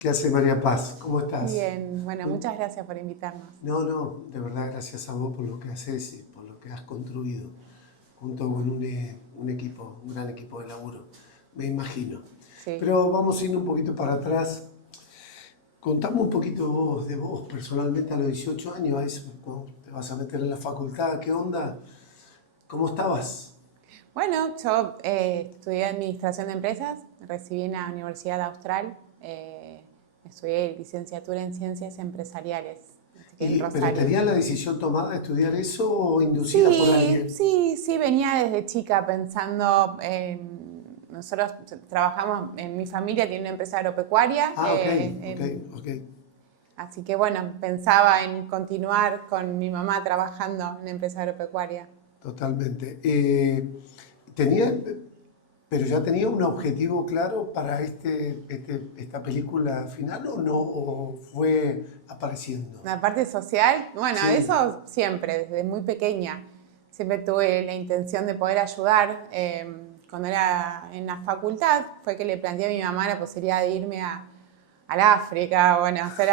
¿Qué hace María Paz? ¿Cómo estás? Bien, bueno, muchas gracias por invitarnos. No, no, de verdad gracias a vos por lo que haces y por lo que has construido, junto con un equipo, un gran equipo de laburo, me imagino. Sí. Pero vamos a ir un poquito para atrás. Contame un poquito de vos personalmente a los 18 años, a eso, ¿no? Te vas a meter en la facultad, ¿qué onda? ¿Cómo estabas? Bueno, yo estudié Administración de Empresas, recibí en la Universidad Austral, estudié licenciatura en Ciencias Empresariales, así que en ¿Pero Rosario. tenías la decisión tomada de estudiar eso o inducida por Sí, alguien? sí, sí, venía desde chica pensando nosotros trabajamos, en mi familia tiene una empresa agropecuaria, Ah, ok, ok, ok. así que bueno, pensaba en continuar con mi mamá trabajando en una empresa agropecuaria. Totalmente. Tenía, pero ya tenía un objetivo claro para esta película final o no, o fue apareciendo. La parte social, bueno, Sí, eso siempre, desde muy pequeña. Siempre tuve la intención de poder ayudar. Cuando era en la facultad fue que le planteé a mi mamá la posibilidad de irme al África, bueno, hacer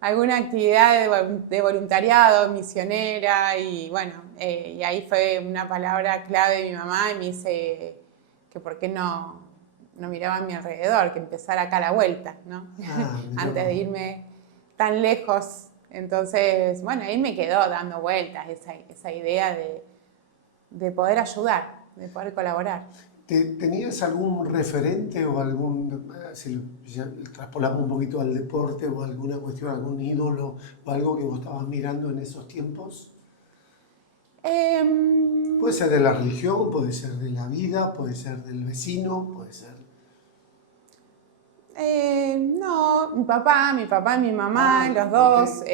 alguna actividad de voluntariado, misionera, y bueno, y ahí fue una palabra clave de mi mamá y me dice que por qué no miraba a mi alrededor, que empezara acá a la vuelta, ¿no? mira Antes de vos. irme tan lejos. Entonces, bueno, ahí me quedó dando vueltas esa idea de poder ayudar, de poder colaborar. ¿Tenías algún referente o algún, si ya traspolamos un poquito al deporte o alguna cuestión, algún ídolo o algo que vos estabas mirando en esos tiempos? Eh, Puede ser de la religión, puede ser de la vida, puede ser del vecino, puede ser... no, mi papá y mi mamá, Ah, los ok. dos.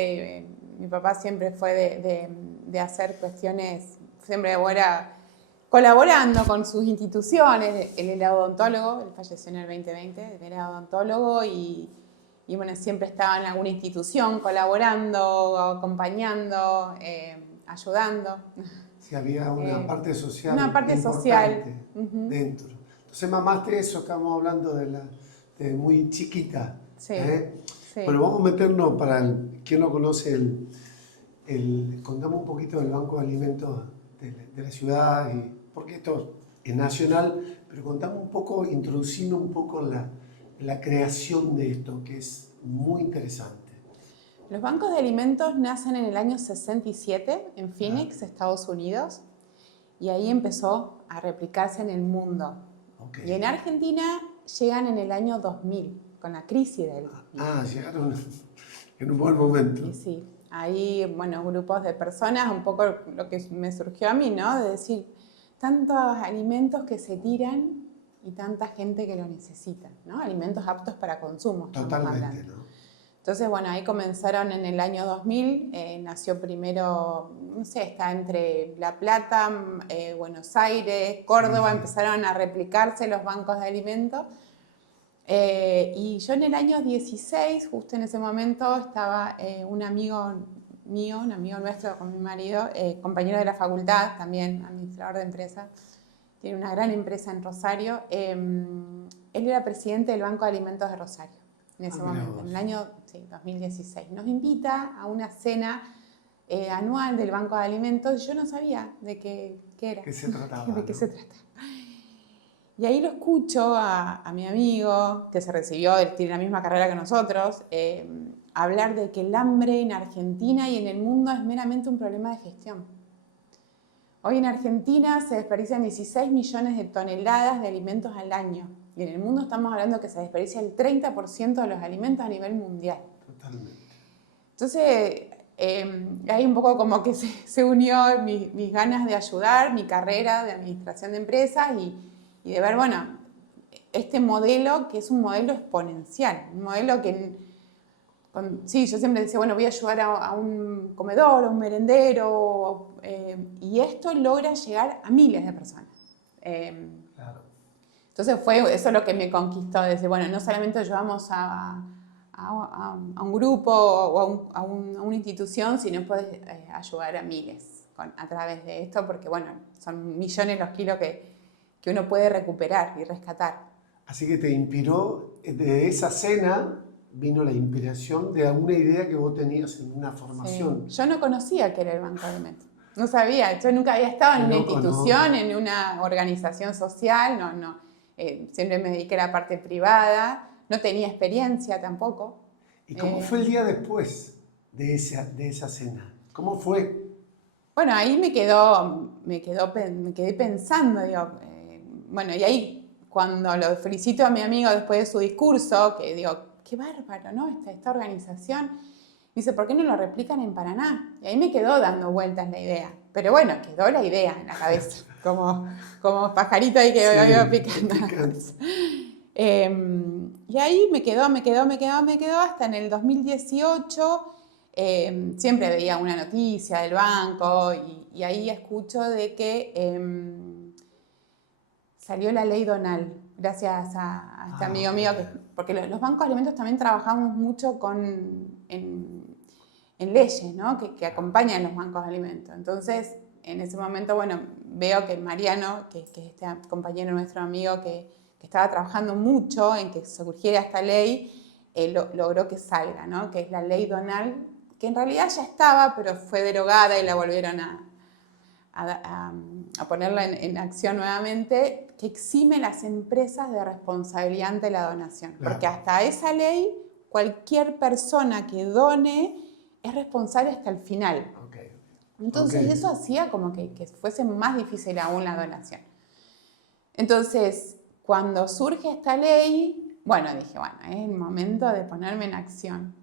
Mi papá siempre fue de hacer cuestiones, siempre era colaborando con sus instituciones. Él era odontólogo, él falleció en el 2020, él era odontólogo y bueno, siempre estaba en alguna institución colaborando, acompañando, ayudando. Si había una parte Una social parte social. importante dentro. Entonces mamaste eso, estamos hablando de muy chiquita. Sí, ¿Eh? sí. Bueno, vamos a meternos para quien no conoce contamos un poquito del Banco de Alimentos de la ciudad, porque esto es nacional, pero contamos un poco, introduciendo un poco la creación de esto, que es muy interesante. Los bancos de alimentos nacen en el año 67 en Ah, Phoenix, Estados Unidos, y ahí empezó a replicarse en el mundo. ok. Y en Argentina llegan en el año 2000, con la crisis del 2000. Llegaron en un buen momento. Y sí, ahí, bueno, grupos de personas, un poco lo que me surgió a mí, ¿no? De decir, tantos alimentos que se tiran y tanta gente que lo necesita, ¿no? Alimentos aptos para consumo, estamos Totalmente, hablando. ¿no? Entonces, bueno, ahí comenzaron en el año 2000, nació primero, no sé, está entre La Plata, Buenos Aires, Sí, Córdoba, sí. empezaron a replicarse los bancos de alimentos. Y yo en el año 16, justo en ese momento, estaba un amigo mío, un amigo nuestro con mi marido, compañero de la facultad, también administrador de empresa, tiene una gran empresa en Rosario. Él era presidente del Banco de Alimentos de Rosario en ese Mira momento, en el vos. año 2016. Nos invita a una cena anual del Banco de Alimentos y yo no sabía de qué era, ¿Qué se de trataba, qué no? se trata. Y ahí lo escucho a mi amigo, que se recibió, él tiene la misma carrera que nosotros, hablar de que el hambre en Argentina y en el mundo es meramente un problema de gestión. Hoy en Argentina se desperdician 16 millones de toneladas de alimentos al año. Y en el mundo estamos hablando que se desperdicia el 30% de los alimentos a nivel mundial. Totalmente. Entonces, ahí un poco como que se unió mis ganas de ayudar, mi carrera de administración de empresas y de ver, bueno, este modelo que es un modelo exponencial, un modelo que, sí, yo siempre decía, bueno, voy a ayudar a un comedor, a un merendero, y esto logra llegar a miles de personas. Claro. Entonces fue eso lo que me conquistó, decir, bueno, no solamente ayudamos a un grupo o a una institución, sino puedes ayudar a miles a través de esto, porque bueno, son millones los kilos que uno puede recuperar y rescatar. Así que te inspiró, de esa cena vino la inspiración de alguna idea que vos tenías en una formación. Sí. Yo no conocía qué era el Banco de Alimentos. No sabía, yo nunca había estado en Qué una loco, institución, ¿no? en una organización social, no. Siempre me dediqué a la parte privada, no tenía experiencia tampoco. ¿Y cómo fue el día después de esa cena? ¿Cómo fue? Bueno, ahí me quedé pensando, digo, bueno, y ahí cuando lo felicito a mi amigo después de su discurso, que digo, qué bárbaro, ¿no? Esta organización. Me dice, ¿por qué no lo replican en Paraná? Y ahí me quedó dando vueltas la idea. Pero bueno, quedó la idea en la cabeza, como pajarito ahí que iba picando. Y ahí me quedó hasta en el 2018. Siempre veía una noticia del banco y ahí escucho de que salió la ley Donal, gracias a este amigo mío, porque los bancos de alimentos también trabajamos mucho en leyes, ¿no? que acompañan los bancos de alimentos. Entonces, en ese momento, bueno, veo que Mariano, que es este compañero nuestro amigo que estaba trabajando mucho en que surgiera esta ley, logró que salga, ¿no? Que es la ley Donal, que en realidad ya estaba, pero fue derogada y la volvieron a ponerla en acción nuevamente, que exime las empresas de responsabilidad ante la donación. Claro. Porque hasta esa ley, cualquier persona que done es responsable hasta el final. Okay. Entonces eso hacía como que fuese más difícil aún la donación. Entonces, cuando surge esta ley, bueno, dije, bueno, es el momento de ponerme en acción.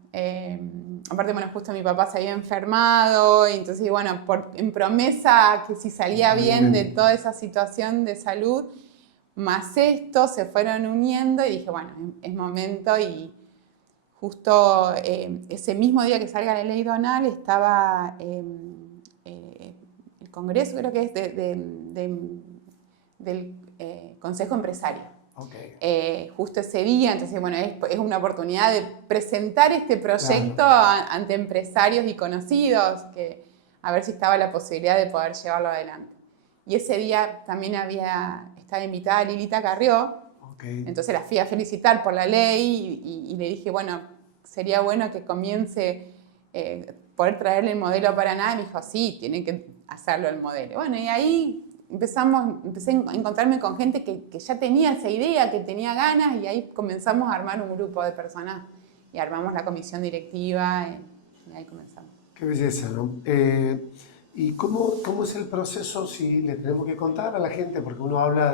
Aparte, bueno, justo mi papá se había enfermado, y entonces, bueno, en promesa que si salía bien de toda esa situación de salud, más esto, se fueron uniendo y dije, bueno, es momento. Y justo ese mismo día que salga la ley Donal estaba el Congreso, creo que es del Consejo Empresario. Okay. Justo ese día, entonces bueno, es una oportunidad de presentar este proyecto ante empresarios y conocidos, a ver si estaba la posibilidad de poder llevarlo adelante. Y ese día también estaba invitada Lilita Carrió, okay. Entonces la fui a felicitar por la ley y le dije, bueno, sería bueno que comience poder traerle el modelo a Paraná. Y me dijo, sí, tiene que hacerlo el modelo. Bueno, y ahí empecé a encontrarme con gente que ya tenía esa idea, que tenía ganas, y ahí comenzamos a armar un grupo de personas y armamos la comisión directiva y ahí comenzamos. Qué belleza, ¿no? ¿Y cómo es el proceso si le tenemos que contar a la gente? Porque uno habla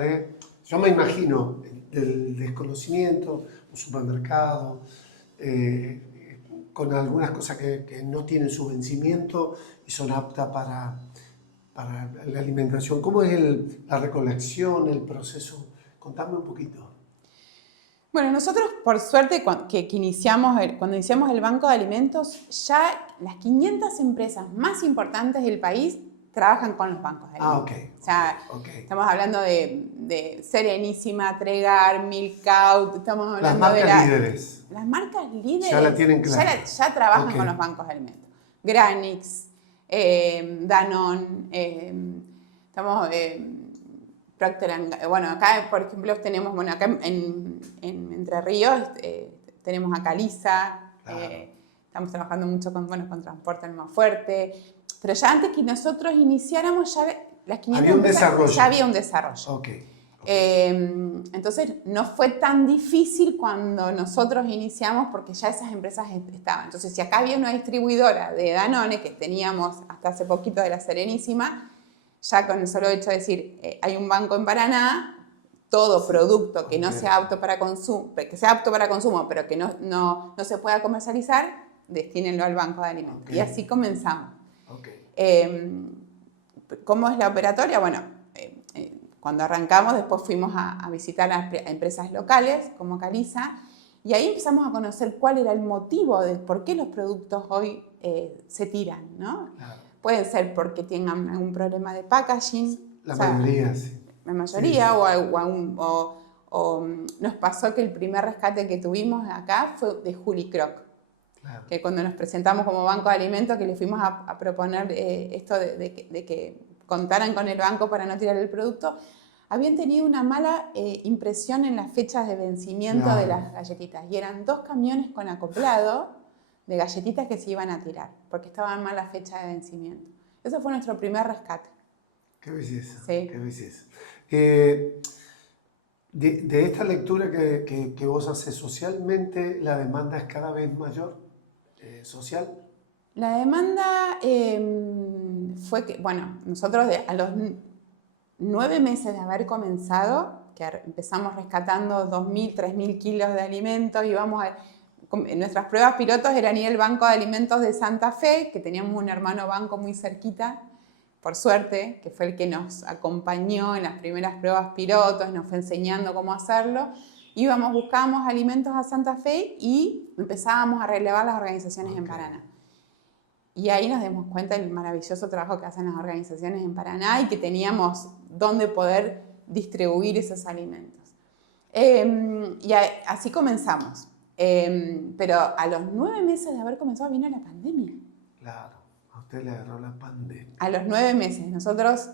yo me imagino, del desconocimiento, un supermercado, con algunas cosas que no tienen su vencimiento y son aptas para la alimentación. ¿Cómo es la recolección, el proceso? Contame un poquito. Bueno, nosotros por suerte cuando iniciamos el Banco de Alimentos, ya las 500 empresas más importantes del país trabajan con los bancos de alimentos. Okay. O sea, estamos hablando de Serenísima, Tregar, Milkout, estamos hablando de las marcas líderes. Las marcas líderes ya la tienen clara. Ya trabajan con los bancos de alimentos. Granix, Danone, estamos Procter & Gamble. Bueno, acá por ejemplo tenemos, acá en Entre Ríos tenemos a Caliza, estamos trabajando mucho con Transporte Almafuerte, pero ya antes que nosotros iniciáramos ya las 500 ya había un desarrollo. Okay. Entonces no fue tan difícil cuando nosotros iniciamos porque ya esas empresas estaban. Entonces si acá había una distribuidora de Danone que teníamos hasta hace poquito de la Serenísima, ya con el solo hecho de decir hay un banco en Paraná, todo producto que no sea apto para consumo, que sea apto para consumo pero que no se pueda comercializar, destínenlo al banco de alimentos. Okay. Y así comenzamos. Okay. ¿Cómo es la operatoria? Bueno, cuando arrancamos, después fuimos a visitar a empresas locales como Caliza y ahí empezamos a conocer cuál era el motivo de por qué los productos hoy se tiran, ¿no? Claro. Pueden ser porque tengan algún problema de packaging. La mayoría, sí. La mayoría, sí. O nos pasó que el primer rescate que tuvimos acá fue de Juli Croc. Claro. Que cuando nos presentamos como banco de alimentos, que le fuimos a proponer esto de que contaran con el banco para no tirar el producto, habían tenido una mala impresión en las fechas de vencimiento Claro. de las galletitas. Y eran 2 camiones con acoplado de galletitas que se iban a tirar, porque estaban mal la fecha de vencimiento. Ese fue nuestro primer rescate. Qué belleza, Sí. qué belleza. De esta lectura que vos haces socialmente, ¿la demanda es cada vez mayor social? La demanda fue que, bueno, nosotros a los 9 meses de haber comenzado, que empezamos rescatando 2.000, 3.000 kilos de alimentos, nuestras pruebas pilotos eran ir al Banco de Alimentos de Santa Fe, que teníamos un hermano banco muy cerquita, por suerte, que fue el que nos acompañó en las primeras pruebas pilotos, nos fue enseñando cómo hacerlo. Buscábamos alimentos a Santa Fe y empezábamos a relevar las organizaciones en Paraná. Y ahí nos dimos cuenta del maravilloso trabajo que hacen las organizaciones en Paraná y que teníamos dónde poder distribuir esos alimentos. Así comenzamos. Pero a los 9 meses de haber comenzado vino la pandemia. Claro, a usted le agarró la pandemia. A los 9 meses. Nosotros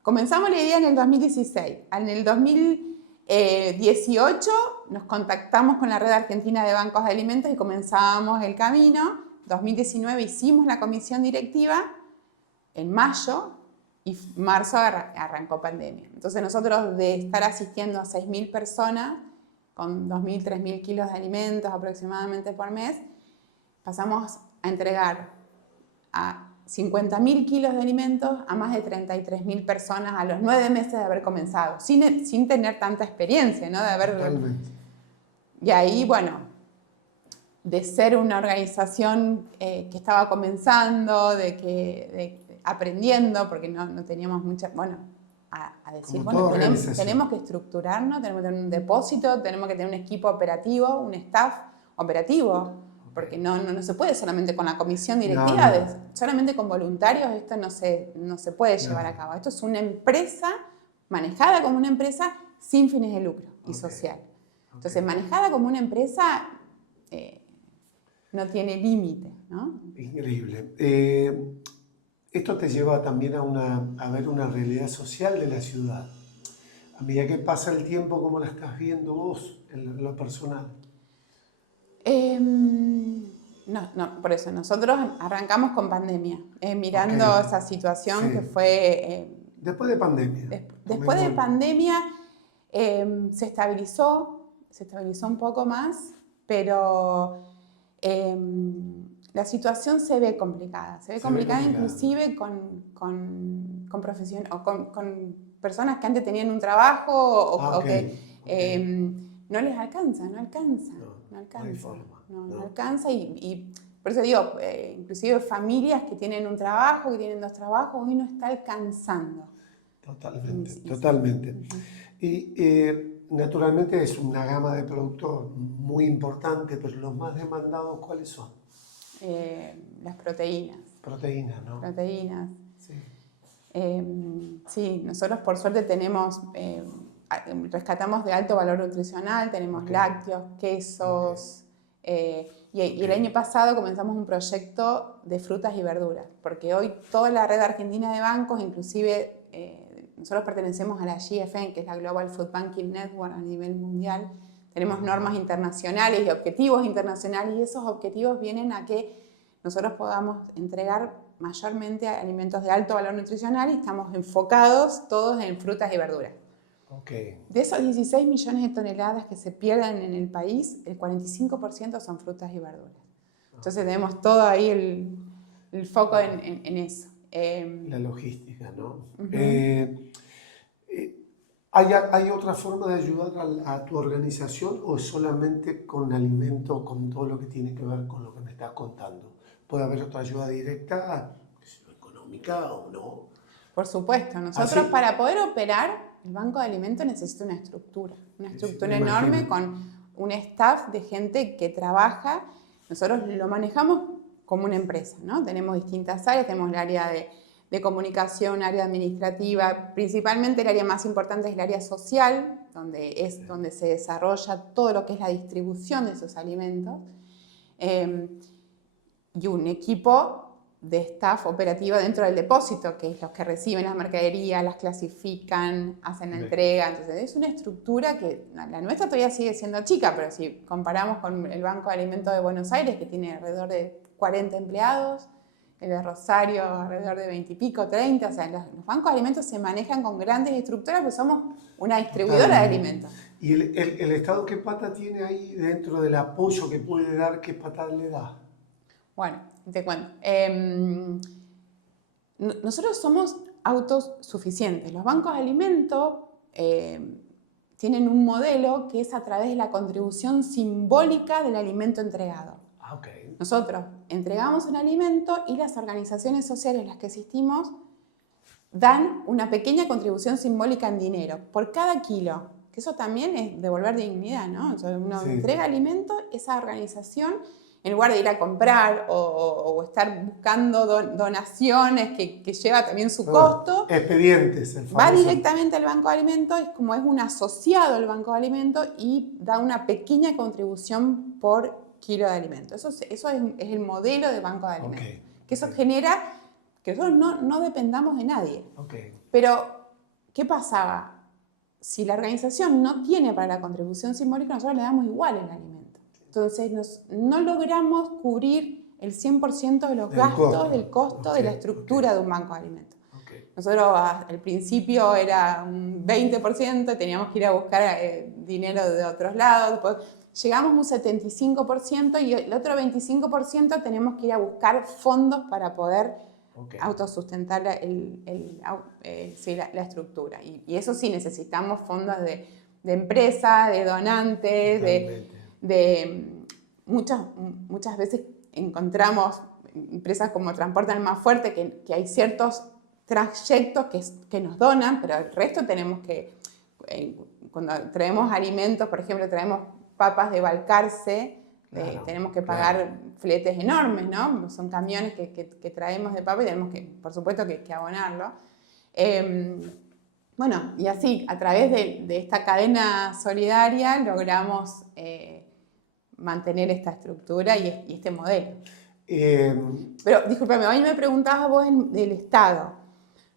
comenzamos la idea en el 2016. En el 2018 nos contactamos con la Red Argentina de Bancos de Alimentos y comenzábamos el camino. 2019 hicimos la comisión directiva en mayo y marzo arrancó pandemia. Entonces nosotros de estar asistiendo a 6.000 personas con 2.000, 3.000 kilos de alimentos aproximadamente por mes, pasamos a entregar a 50.000 kilos de alimentos a más de 33.000 personas a los 9 meses de haber comenzado, sin tener tanta experiencia, ¿no? Totalmente. Y ahí, bueno, de ser una organización que estaba comenzando, aprendiendo, porque no teníamos mucha, a decir, bueno, tenemos que estructurarnos, tenemos que tener un depósito, tenemos que tener un equipo operativo, un staff operativo, porque no se puede solamente con la comisión directiva, solamente con voluntarios esto no se puede llevar a cabo. Esto es una empresa manejada como una empresa sin fines de lucro y social. Entonces, manejada como una empresa no tiene límite, ¿no? Increíble. Esto te lleva también a ver una realidad social de la ciudad. A medida que pasa el tiempo, ¿cómo la estás viendo vos en lo personal? Por eso nosotros arrancamos con pandemia, mirando esa situación que fue... después de pandemia. Después de pandemia se estabilizó un poco más, pero la situación se ve complicada. Se ve complicada inclusive con personas que antes tenían un trabajo o que no les alcanza. No alcanza y por eso digo, inclusive familias que tienen un trabajo, que tienen 2 trabajos, hoy no está alcanzando. Totalmente. Y naturalmente es una gama de productos muy importante, pero los más demandados, ¿cuáles son? Las proteínas. Proteínas, ¿no? Proteínas. Sí. Sí, nosotros por suerte rescatamos de alto valor nutricional, tenemos lácteos, quesos, y el año pasado comenzamos un proyecto de frutas y verduras, porque hoy toda la red argentina de bancos, inclusive nosotros pertenecemos a la GFN, que es la Global Food Banking Network a nivel mundial, tenemos normas internacionales y objetivos internacionales, y esos objetivos vienen a que nosotros podamos entregar mayormente alimentos de alto valor nutricional y estamos enfocados todos en frutas y verduras. De esos 16 millones de toneladas que se pierden en el país, el 45% son frutas y verduras. Entonces tenemos todo ahí el foco en eso. La logística, ¿no? ¿Hay otra forma de ayudar a tu organización o es solamente con alimento, con todo lo que tiene que ver con lo que me estás contando? ¿Puede haber otra ayuda directa, económica o no? Por supuesto. Nosotros para poder operar el Banco de Alimentos necesita una estructura enorme con un staff de gente que trabaja. Nosotros lo manejamos como una empresa, ¿no? Tenemos distintas áreas, tenemos el área de comunicación, área administrativa, principalmente el área más importante es el área social, donde se desarrolla todo lo que es la distribución de esos alimentos, y un equipo de staff operativa dentro del depósito, que es los que reciben las mercaderías, las clasifican, hacen la entrega. Entonces es una estructura que la nuestra todavía sigue siendo chica, pero si comparamos con el Banco de Alimentos de Buenos Aires, que tiene alrededor de 40 empleados, el de Rosario alrededor de 20 y pico, 30, o sea, los bancos de alimentos se manejan con grandes estructuras, pues somos una distribuidora de alimentos. ¿Y el Estado qué pata tiene ahí dentro del apoyo que puede dar? ¿Qué pata le da? Bueno, te cuento. Nosotros somos autosuficientes. Los bancos de alimentos tienen un modelo que es a través de la contribución simbólica del alimento entregado. Okay. Nosotros entregamos un alimento y las organizaciones sociales en las que existimos dan una pequeña contribución simbólica en dinero por cada kilo, que eso también es devolver dignidad, ¿no? O sea, uno entrega alimento, esa organización, en lugar de ir a comprar o estar buscando donaciones que lleva también su costo, expedientes, el famoso. Va directamente al Banco de Alimentos, es como es un asociado al Banco de Alimentos y da una pequeña contribución por kilo de alimento. Eso es el modelo de Banco de Alimentos. Que eso genera que nosotros no dependamos de nadie. Pero, ¿qué pasaba? Si la organización no tiene para la contribución simbólica, nosotros le damos igual el alimento. Entonces, no logramos cubrir el 100% de los gastos, del costo de la estructura de un banco de alimentos. Nosotros al principio era un 20%, teníamos que ir a buscar dinero de otros lados, después llegamos a un 75% y el otro 25% tenemos que ir a buscar fondos para poder autosustentar la estructura. Y eso sí, necesitamos fondos de empresas, de donantes, muchas veces encontramos empresas como Transporte Más Fuerte que hay ciertos trayectos que nos donan, pero el resto tenemos que, cuando traemos alimentos, por ejemplo, traemos papas de Balcarce, tenemos que pagar fletes enormes, ¿no? Son camiones que traemos de papas y tenemos que, por supuesto, que abonarlo. Bueno, y así, a través de esta cadena solidaria, logramos mantener esta estructura y este modelo. Pero, discúlpame, a mí me preguntabas vos del Estado.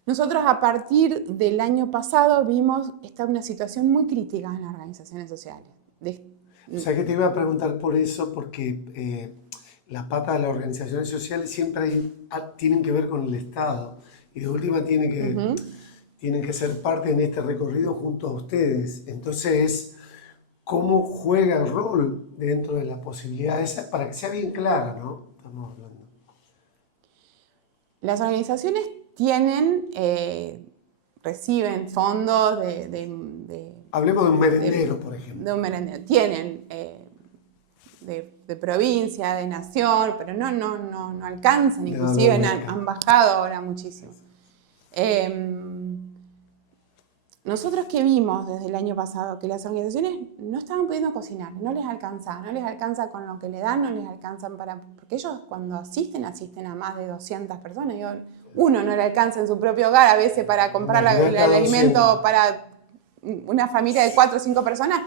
Nosotros a partir del año pasado vimos una situación muy crítica en las organizaciones sociales. O sea que te iba a preguntar por eso, porque las patas de las organizaciones sociales siempre tienen que ver con el Estado y de última tienen que ser parte en este recorrido junto a ustedes. Entonces, ¿cómo juega el rol dentro de las posibilidades? Para que sea bien clara, ¿no? Estamos hablando. Las organizaciones reciben fondos hablemos de un merendero, por ejemplo. De un merendero. Tienen de provincia, de nación, pero no alcanzan, inclusive han bajado ahora muchísimo. Nosotros que vimos desde el año pasado que las organizaciones no estaban pudiendo cocinar, no les alcanza con lo que le dan, no les alcanzan porque ellos cuando asisten a más de 200 personas. Uno no le alcanza en su propio hogar a veces para comprar el alimento para una familia de 4 o 5 personas.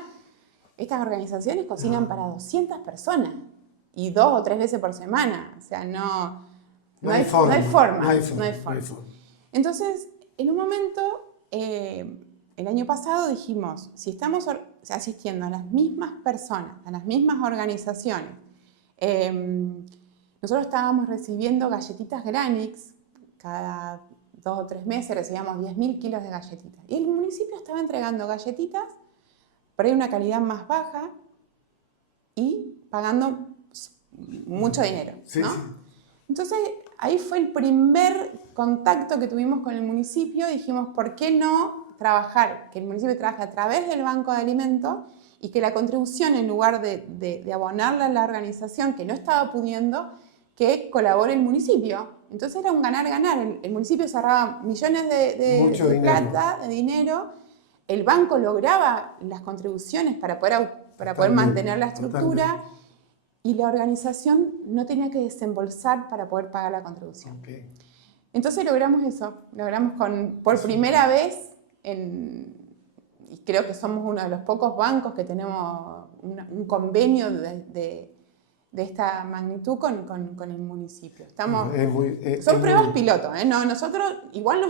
Estas organizaciones cocinan para 200 personas y 2 o 3 veces por semana. O sea, no hay forma. Entonces, en un momento, el año pasado dijimos, si estamos asistiendo a las mismas personas, a las mismas organizaciones, nosotros estábamos recibiendo galletitas Granix, cada 2 o 3 meses recibíamos 10.000 kilos de galletitas. Y el municipio estaba entregando galletitas por ahí una calidad más baja y pagando mucho dinero, ¿no? Entonces, ahí fue el primer contacto que tuvimos con el municipio. Dijimos, ¿por qué no trabajar? Que el municipio trabaje a través del Banco de Alimentos y que la contribución, en lugar de abonarla a la organización que no estaba pudiendo, que colabore el municipio. Entonces era un ganar-ganar. El municipio cerraba millones de plata, de dinero. El banco lograba las contribuciones para poder mantener la estructura. Totalmente. Y la organización no tenía que desembolsar para poder pagar la contribución. Entonces logramos eso. Logramos por primera vez, y creo que somos uno de los pocos bancos que tenemos un convenio de de esta magnitud con el municipio. Son es pruebas muy... piloto, ¿eh? No, nosotros igual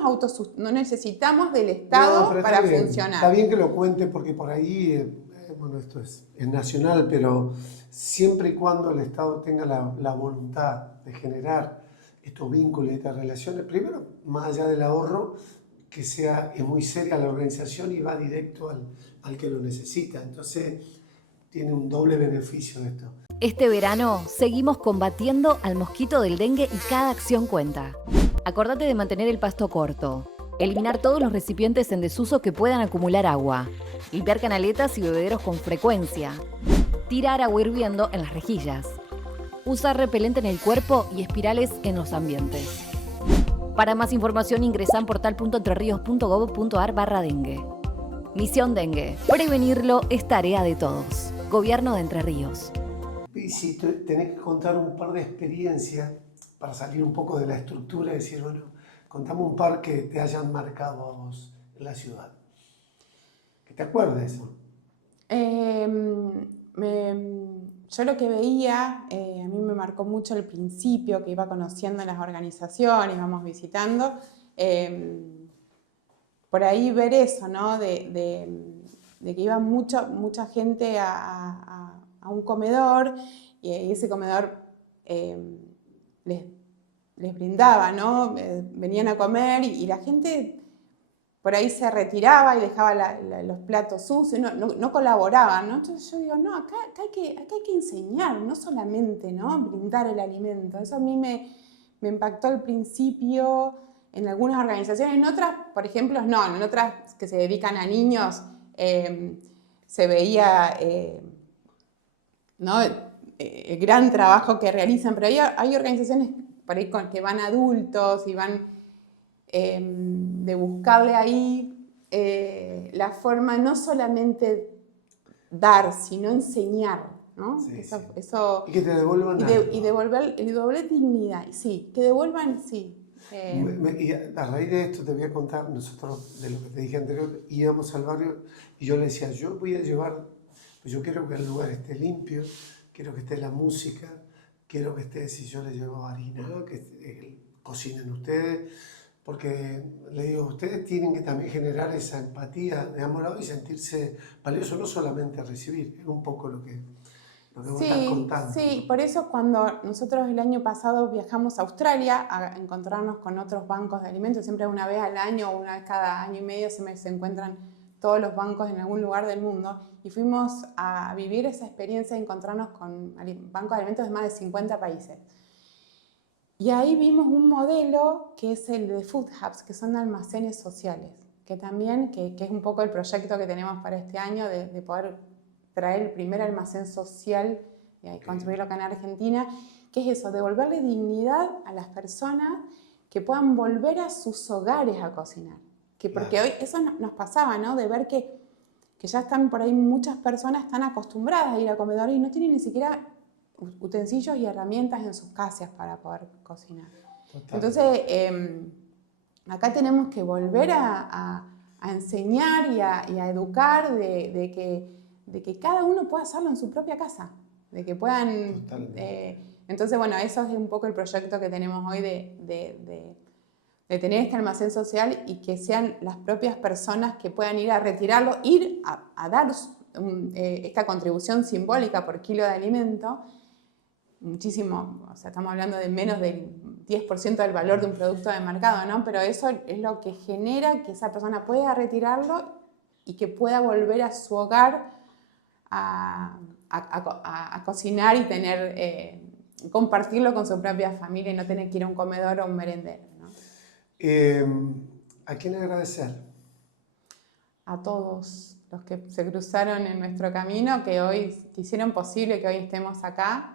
no necesitamos del Estado pero para está bien, funcionar. Está bien que lo cuente porque por ahí, bueno, esto es nacional, pero siempre y cuando el Estado tenga la voluntad de generar estos vínculos y estas relaciones, primero, más allá del ahorro, que es muy seria la organización y va directo al que lo necesita. Entonces, tiene un doble beneficio de esto. Este verano seguimos combatiendo al mosquito del dengue y cada acción cuenta. Acordate de mantener el pasto corto, eliminar todos los recipientes en desuso que puedan acumular agua, limpiar canaletas y bebederos con frecuencia, tirar agua hirviendo en las rejillas, usar repelente en el cuerpo y espirales en los ambientes. Para más información ingresa en portal.entrerios.gov.ar/dengue. Misión Dengue. Prevenirlo es tarea de todos. Gobierno de Entre Ríos. Y si tenés que contar un par de experiencias para salir un poco de la estructura y decir, bueno, contame un par que te hayan marcado a vos en la ciudad. Que te acuerdes. Yo lo que veía, a mí me marcó mucho el principio, que iba conociendo las organizaciones, íbamos visitando, por ahí ver eso, ¿no? De que iba mucha gente a un comedor y ese comedor les brindaba, ¿no? Venían a comer y la gente por ahí se retiraba y dejaba los platos sucios, no colaboraban, ¿no? Entonces yo digo, no, acá hay que enseñar, no solamente, ¿no? Brindar el alimento. Eso a mí me impactó al principio en algunas organizaciones, en otras, por ejemplo, no, en otras que se dedican a niños, se veía, ¿no? El gran trabajo que realizan, pero hay organizaciones por ahí que van adultos y van de buscarle ahí la forma no solamente dar, sino enseñar, ¿no? Sí, eso, sí. eso, Y que te devuelvan y devolver dignidad, sí, que devuelvan, sí. Y a raíz de esto te voy a contar, nosotros, de lo que te dije anterior, íbamos al barrio y yo le decía, yo voy a llevar, pues yo quiero que el lugar esté limpio, quiero que esté la música, quiero que esté, si yo le llevo harina, que cocinen ustedes, porque le digo, ustedes tienen que también generar esa empatía de ambos lados y sentirse valioso, no solamente recibir, es un poco lo que vos estás contando. Sí, por eso cuando nosotros el año pasado viajamos a Australia a encontrarnos con otros bancos de alimentos, siempre una vez al año o una vez cada año y medio se encuentran todos los bancos en algún lugar del mundo y fuimos a vivir esa experiencia de encontrarnos con bancos de alimentos de más de 50 países. Y ahí vimos un modelo que es el de Food Hubs, que son almacenes sociales, que también, que es un poco el proyecto que tenemos para este año de poder traer el primer almacén social y construirlo acá en Argentina, que es eso, devolverle dignidad a las personas que puedan volver a sus hogares a cocinar. Porque hoy eso nos pasaba, ¿no? De ver que ya están por ahí muchas personas están acostumbradas a ir a comedores y no tienen ni siquiera utensilios y herramientas en sus casas para poder cocinar. Total. Entonces, acá tenemos que volver a enseñar y a educar de que cada uno pueda hacerlo en su propia casa, de que puedan... entonces, bueno, eso es un poco el proyecto que tenemos hoy de tener este almacén social y que sean las propias personas que puedan ir a retirarlo, ir a dar esta contribución simbólica por kilo de alimento, muchísimo, o sea, estamos hablando de menos del 10% del valor de un producto de mercado, ¿no? Pero eso es lo que genera que esa persona pueda retirarlo y que pueda volver a su hogar a cocinar y tener, compartirlo con su propia familia y no tener que ir a un comedor o un merendero, ¿no? ¿A quién agradecer? A todos los que se cruzaron en nuestro camino, que hicieron posible que hoy estemos acá.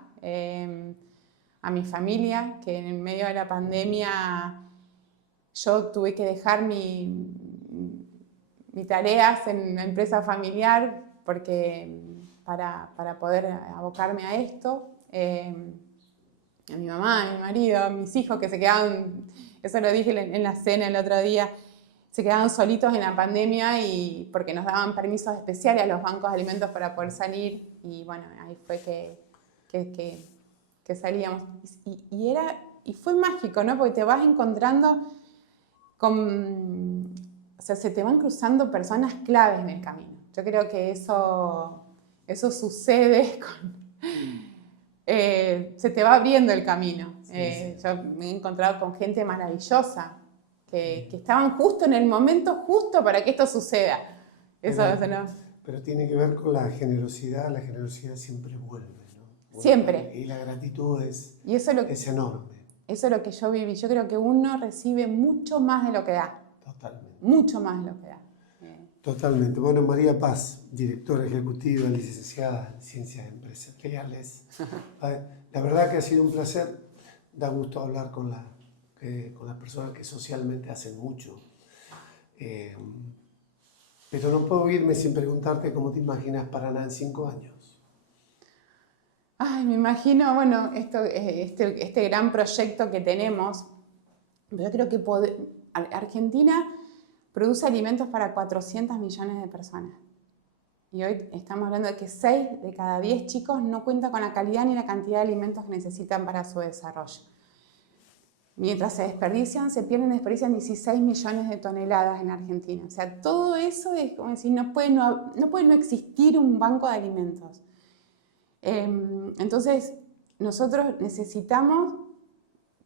A mi familia, que en medio de la pandemia yo tuve que dejar mis tareas en la empresa familiar para poder abocarme a esto. A mi mamá, a mi marido, a mis hijos que se quedaban, eso lo dije en la cena el otro día, se quedaban solitos en la pandemia y porque nos daban permisos especiales a los bancos de alimentos para poder salir y bueno, ahí fue que que salíamos. Y fue mágico, ¿no? Porque te vas encontrando o sea, se te van cruzando personas claves en el camino. Yo creo que eso sucede se te va abriendo el camino. Sí. Yo me he encontrado con gente maravillosa que estaban justo en el momento justo para que esto suceda. Pero tiene que ver con la generosidad siempre vuelve, ¿no? Siempre. Y la gratitud es enorme. Eso es lo que yo viví. Yo creo que uno recibe mucho más de lo que da. Totalmente. Mucho más de lo que da. Totalmente. Bueno, María Paz, directora ejecutiva, licenciada en Ciencias Empresariales. La verdad que ha sido un placer. Da gusto hablar con las personas que socialmente hacen mucho. Pero no puedo irme sin preguntarte cómo te imaginas Paraná en 5 años. Ay, me imagino, bueno, este gran proyecto que tenemos. Yo creo que Argentina produce alimentos para 400 millones de personas. Y hoy estamos hablando de que 6 de cada 10 chicos no cuentan con la calidad ni la cantidad de alimentos que necesitan para su desarrollo. Mientras se desperdician 16 millones de toneladas en Argentina. O sea, todo eso es como decir, no puede no existir un banco de alimentos. Entonces, nosotros necesitamos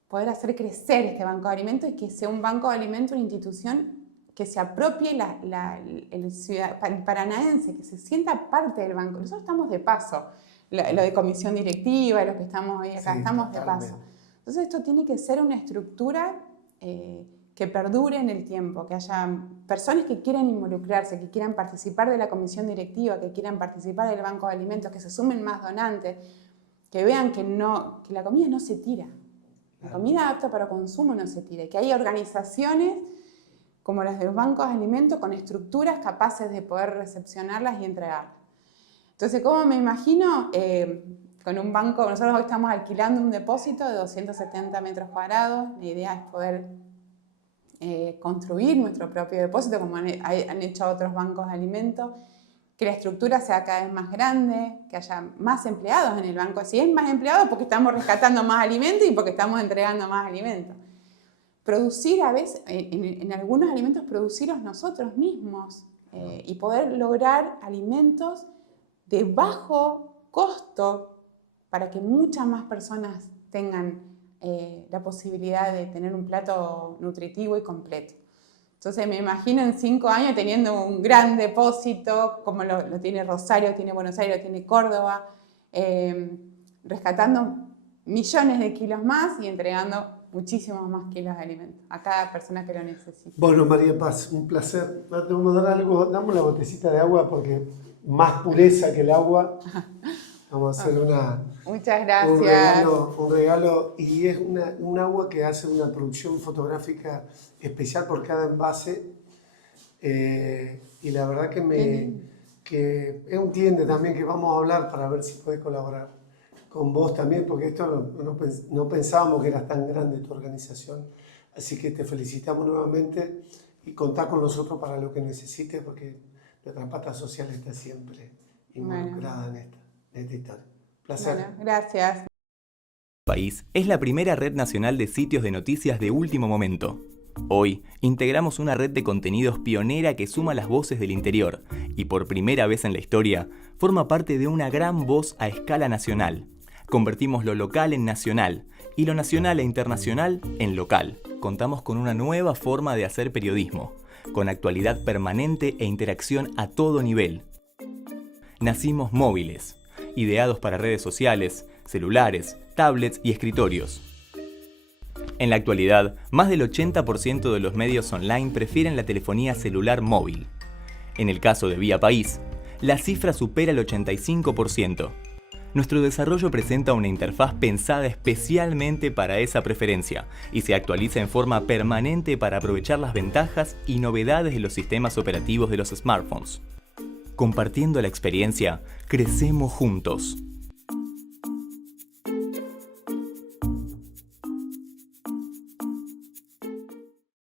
poder hacer crecer este banco de alimentos y que sea un banco de alimentos, una institución que se apropie el paranaense, que se sienta parte del banco. Nosotros estamos de paso, lo de comisión directiva, los que estamos hoy acá, sí, estamos totalmente de paso. Entonces esto tiene que ser una estructura que perdure en el tiempo, que haya personas que quieran involucrarse, que quieran participar de la comisión directiva, que quieran participar del banco de alimentos, que se sumen más donantes, que vean que la comida no se tira. La comida apta para consumo no se tira, que hay organizaciones como las de los bancos de alimentos con estructuras capaces de poder recepcionarlas y entregarlas. Entonces, ¿cómo me imagino? Con un banco, nosotros hoy estamos alquilando un depósito de 270 metros cuadrados. La idea es poder construir nuestro propio depósito, como han hecho otros bancos de alimentos, que la estructura sea cada vez más grande, que haya más empleados en el banco. Si es más empleados, porque estamos rescatando más alimentos y porque estamos entregando más alimentos. Producir a veces, en algunos alimentos, producirlos nosotros mismos y poder lograr alimentos de bajo costo para que muchas más personas tengan la posibilidad de tener un plato nutritivo y completo. Entonces me imagino en 5 años teniendo un gran depósito, como lo tiene Rosario, tiene Buenos Aires, tiene Córdoba, rescatando millones de kilos más y entregando muchísimos más kilos de alimentos a cada persona que lo necesite. Bueno, María Paz, un placer. Te vamos a dar algo, damos la botecita de agua porque más pureza que el agua. Vamos a hacer muchas gracias. Un regalo y es un agua que hace una producción fotográfica especial por cada envase y la verdad que es un cliente también que vamos a hablar para ver si puede colaborar con vos también, porque esto no pensábamos que era tan grande tu organización, así que te felicitamos nuevamente y contá con nosotros para lo que necesites, porque nuestra pata social está siempre involucrada en esta historia. Placer. Bueno, gracias. País es la primera red nacional de sitios de noticias de último momento. Hoy integramos una red de contenidos pionera que suma las voces del interior y por primera vez en la historia forma parte de una gran voz a escala nacional. Convertimos lo local en nacional y lo nacional e internacional en local. Contamos con una nueva forma de hacer periodismo, con actualidad permanente e interacción a todo nivel. Nacimos móviles, ideados para redes sociales, celulares, tablets y escritorios. En la actualidad, más del 80% de los medios online prefieren la telefonía celular móvil. En el caso de Vía País, la cifra supera el 85%. Nuestro desarrollo presenta una interfaz pensada especialmente para esa preferencia y se actualiza en forma permanente para aprovechar las ventajas y novedades de los sistemas operativos de los smartphones. Compartiendo la experiencia, crecemos juntos.